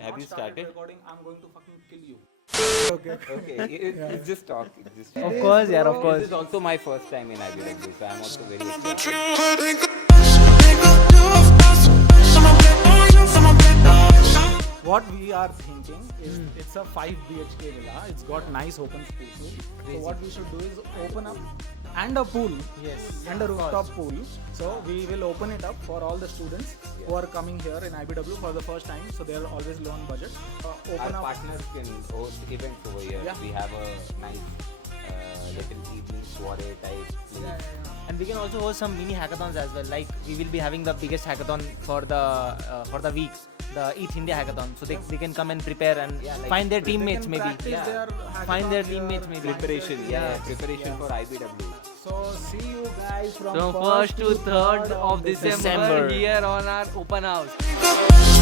Have you started? recording, I'm going to fucking kill you. Okay, it's just talk. It's just talk. Of course, yeah, of This course. is also my first time in IBW, so I'm also very excited. What we are thinking is it's a 5 BHK villa. It's got nice open spaces. So what we should do is open up and a pool. Yes. And a rooftop pool. So we will open it up for all the students who are coming here in IBW for the first time. So they are always low on budget. Open Our up. partners can host events over here. Yeah. We have a nice little evening soiree type place. And we can also host some mini hackathons as well. Like we will be having the biggest hackathon for the week, the ETH India hackathon. So they can come and prepare and like find their They teammates can maybe. practice their Find their hackathon teammates here, maybe. Preparation, preparation for IBW. So see you guys from From 1st to 3rd of December December. here on our open house.